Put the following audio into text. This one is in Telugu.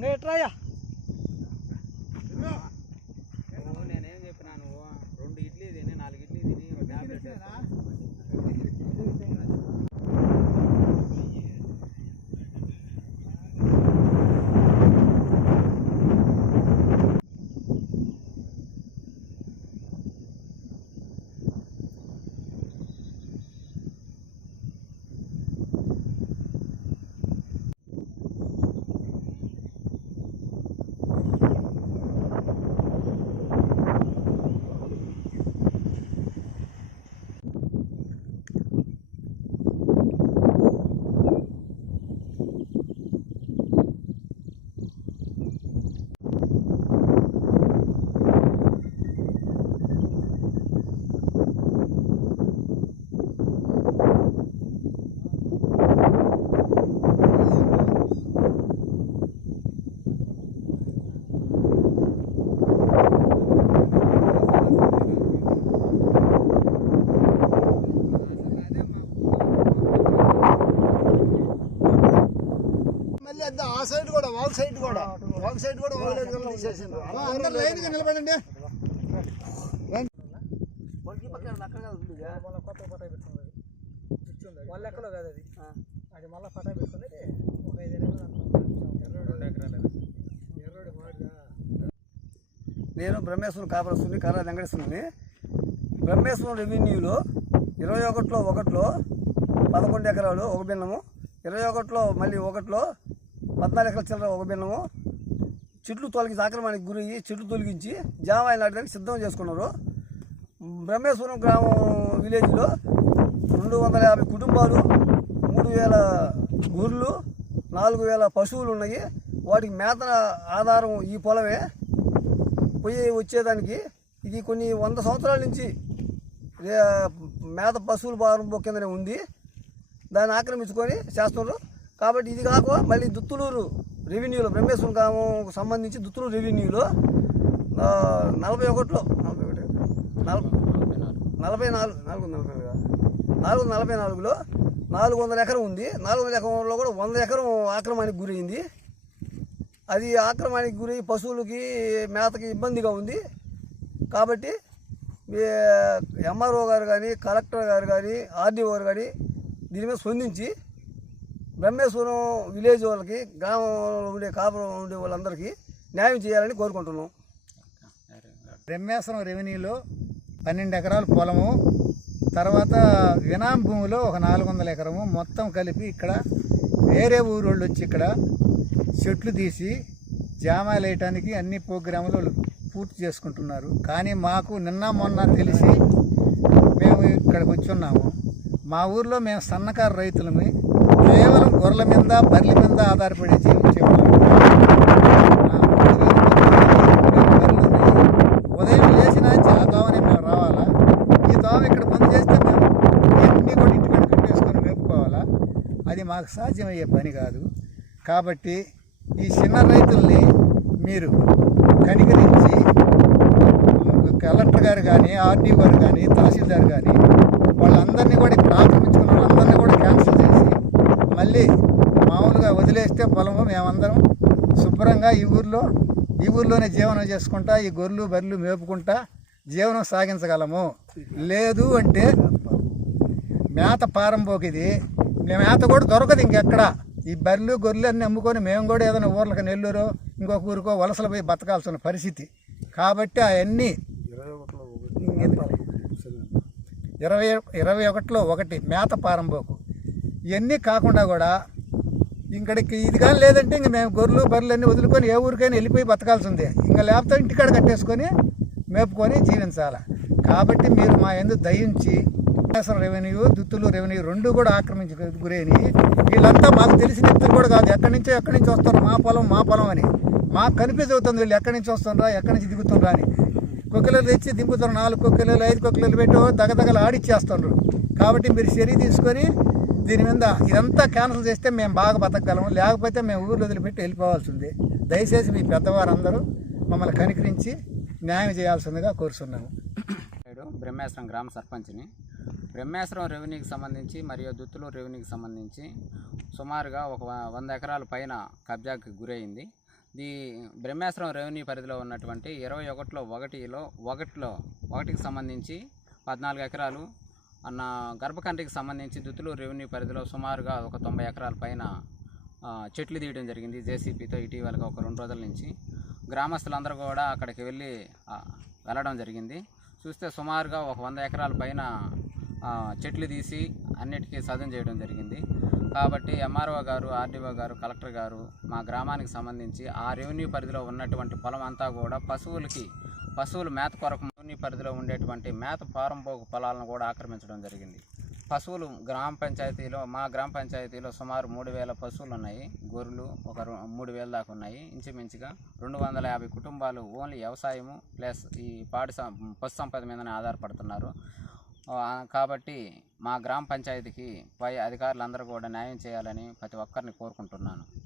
ఇంకా ఎట్రాయా నేనేం చెప్పినా నువ్వు రెండు ఇడ్లీ తిని నాలుగు ఇడ్లీ తిని ఒక టాబ్లెట్ మళ్ళీ అంత ఆ సైడ్ కూడా. వాక్ సైడ్ కూడా వాక్ సైడ్ కూడా కదా తీసేసిండ్రు. అందరూ నిలబడండి పెట్టుకున్నది. వాళ్ళ లెక్కలో కాదు అది. అది మళ్ళీ పెట్టుకున్నది. ఒక ఐదు ఎకరాలు ఎర్రోడి మాడిగా. నేను బ్రహ్మేశ్వరం కాపరస్తుంది కర్ర వెంకటేశ్వరుని. బ్రహ్మేశ్వరం రెవెన్యూలో ఇరవై ఒకటిలో ఒకటిలో పదకొండు ఎకరాలు ఒక భిన్నము ఇరవై ఒకటిలో మళ్ళీ ఒకటిలో పద్నాలుగు ఎకరాల చిల్లర ఒక బిన్నము. చెట్లు తొలగించి ఆక్రమానికి గురయ్యి చెట్లు తొలగించి జామాయి నాటడానికి సిద్ధం చేసుకున్నారు. బ్రహ్మేశ్వరం గ్రామం విలేజ్లో రెండు వందల యాభై కుటుంబాలు మూడు వేల గొర్రెలు నాలుగు వేల పశువులు ఉన్నాయి. వాటికి మేత ఆధారం ఈ పొలమే. పోయి వచ్చేదానికి ఇది కొన్ని వంద సంవత్సరాల నుంచి మేత పశువుల భారం కిందనే ఉంది. దాన్ని ఆక్రమించుకొని చేస్తున్నారు. కాబట్టి ఇది కాక మళ్ళీ దుత్తులూరు రెవెన్యూలో బ్రహ్మేశ్వరం గ్రామంకు సంబంధించి దుత్తులూరు రెవెన్యూలో నలభై ఒకటిలో నలభై ఒకటి నలభై నాలుగు నాలుగు వందల నలభై నాలుగు వందల నలభై నాలుగులో నాలుగు వందల ఎకరం ఉంది. నాలుగు వందల ఎకరంలో కూడా వంద ఎకరం ఆక్రమానికి గురైంది. అది ఆక్రమానికి గురి పశువులకి మేతకి ఇబ్బందిగా ఉంది. కాబట్టి ఎంఆర్ఓ గారు కానీ కలెక్టర్ గారు కానీ ఆర్డీఓ గారు కానీ దీని మీద స్పందించి బ్రహ్మేశ్వరం విలేజ్ వాళ్ళకి గ్రామంలో ఉండే కాపురం ఉండే వాళ్ళందరికీ న్యాయం చేయాలని కోరుకుంటున్నాం. బ్రహ్మేశ్వరం రెవెన్యూలో పన్నెండు ఎకరాల పొలము తర్వాత వినాం భూమిలో ఒక నాలుగు వందల ఎకరము. మొత్తం కలిపి ఇక్కడ వేరే ఊరోళ్ళు వచ్చి ఇక్కడ చెట్లు తీసి జామాలు వేయటానికి అన్ని ప్రోగ్రాములు వాళ్ళు పూర్తి చేసుకుంటున్నారు. కానీ మాకు నిన్న మొన్న తెలిసి మేము ఇక్కడికి వచ్చి ఉన్నాము. మా ఊర్లో మేము సన్నకారు రైతులమే. కేవలం గొర్రెల మీద బర్రెల మీద ఆధారపడి జీవించేవాళ్ళు ఉదయం లేచిన ఆ దోమని మేము రావాలా? ఈ దోమ ఇక్కడ పని చేస్తే మేము ఇవన్నీ కూడా ఇంటికాడ కట్టేసుకొని మేపుకోవాలా? అది మాకు సాధ్యమయ్యే పని కాదు. కాబట్టి ఈ చిన్న రైతుల్ని మీరు కనికరించి కలెక్టర్ గారు కానీ ఆర్డీ గారు కానీ తహసీల్దార్ కానీ వాళ్ళందరినీ కూడా ఇప్పుడు ఆక్రమించుకున్న వాళ్ళందరినీ కూడా క్యాన్సిల్ చేసి మళ్ళీ మామూలుగా వదిలేస్తే పొలము మేమందరం శుభ్రంగా ఈ ఊర్లో ఈ ఊర్లోనే జీవనం చేసుకుంటా ఈ గొర్రెలు బర్రెలు మేపుకుంటా జీవనం సాగించగలము. లేదు అంటే మేత పారంపోకిది మేత కూడా దొరకదు ఇంకెక్కడ. ఈ బర్రెలు గొర్రెలు అన్నీ అమ్ముకొని మేము కూడా ఏదైనా ఊర్లకు నెల్లూరు ఇంకొక ఊరికో వలసలు పోయి బతకాల్సిన పరిస్థితి. కాబట్టి అవన్నీ ఇరవై ఇరవై ఒకటిలో ఒకటి మేత పారంపోకు ఇవన్నీ కాకుండా కూడా ఇక్కడికి ఇది కానీ లేదంటే ఇంక మేము గొర్రెలు బర్రెలు అన్నీ వదులుకొని ఏ ఊరికైనా వెళ్ళిపోయి బతకాల్సిందే. ఇంకా లేకపోతే ఇంటికాడ కట్టేసుకొని మేపుకొని జీవించాలి. కాబట్టి మీరు మా ఎందు దయించి కేసర రెవెన్యూ దుత్తులు రెవెన్యూ రెండు కూడా ఆక్రమించి గురైనవి. వీళ్ళంతా మాకు తెలిసిన వ్యక్తులు కూడా కాదు. ఎక్కడి నుంచో ఎక్కడి నుంచి వస్తారు? మా పొలం మా పొలం అని. మాకు కనిపిస్తుంది వీళ్ళు ఎక్కడి నుంచి వస్తుండ్రా ఎక్కడి నుంచి దిగుతుండ్రా అని. కుక్కలు తెచ్చి దింపుతారు. నాలుగు కుక్కలు ఐదు కుక్కలు పెట్టి దగదగలు ఆడిచ్చేస్తుండ్రు. కాబట్టి మీరు చర్య తీసుకొని దీని మీద ఇదంతా క్యాన్సిల్ చేస్తే మేము బాగా బతకగలము. లేకపోతే మేము ఊర్లో వదిలిపెట్టి వెళ్ళిపోవాల్సింది. దయచేసి మీ పెద్దవారందరూ మమ్మల్ని కనికరించి న్యాయం చేయాల్సిందిగా కోరుతున్నాము సైడు బ్రహ్మేశ్వరం గ్రామ సర్పంచ్ని. బ్రహ్మేశ్వరం రెవెన్యూకి సంబంధించి మరియు దుత్తులు రెవెన్యూకి సంబంధించి సుమారుగా ఒక వంద ఎకరాల పైన కబ్జాకి గురైంది. దీ బ్రహ్మేశ్వరం రెవెన్యూ పరిధిలో ఉన్నటువంటి ఇరవై ఒకటిలో ఒకటిలో ఒకటిలో ఒకటికి సంబంధించి పద్నాలుగు ఎకరాలు అన్న గర్భకంటికి సంబంధించి దుత్తులు రెవెన్యూ పరిధిలో సుమారుగా ఒక తొంభై ఎకరాల పైన చెట్లు తీయడం జరిగింది జేసీబీతో ఇటీవలగా ఒక రెండు రోజుల నుంచి. గ్రామస్తులందరూ కూడా అక్కడికి వెళ్ళి వెళ్ళడం జరిగింది. చూస్తే సుమారుగా ఒక వంద ఎకరాల పైన చెట్లు తీసి అన్నిటికీ సదం చేయడం జరిగింది. కాబట్టి ఎంఆర్ఓ గారు ఆర్డీఓ గారు కలెక్టర్ గారు మా గ్రామానికి సంబంధించి ఆ రెవెన్యూ పరిధిలో ఉన్నటువంటి పొలం అంతా కూడా పశువులకి పశువులు మేత కొరకు రెవెన్యూ పరిధిలో ఉండేటువంటి మేత పారంపోగు పొలాలను కూడా ఆక్రమించడం జరిగింది. పశువులు గ్రామ పంచాయతీలో మా గ్రామ పంచాయతీలో సుమారు మూడు వేల పశువులు ఉన్నాయి. గొర్రెలు ఒక మూడు వేల దాకా ఉన్నాయి. ఇంచుమించుగా రెండు వందల యాభై కుటుంబాలు ఓన్లీ వ్యవసాయము ప్లస్ ఈ పాడి సం- పశు సంపద మీదనే ఆధారపడుతున్నారు. కాబట్టి మా గ్రామ పంచాయతీకి పై అధికారులందరూ కూడా న్యాయం చేయాలని ప్రతి ఒక్కరిని కోరుకుంటున్నాను.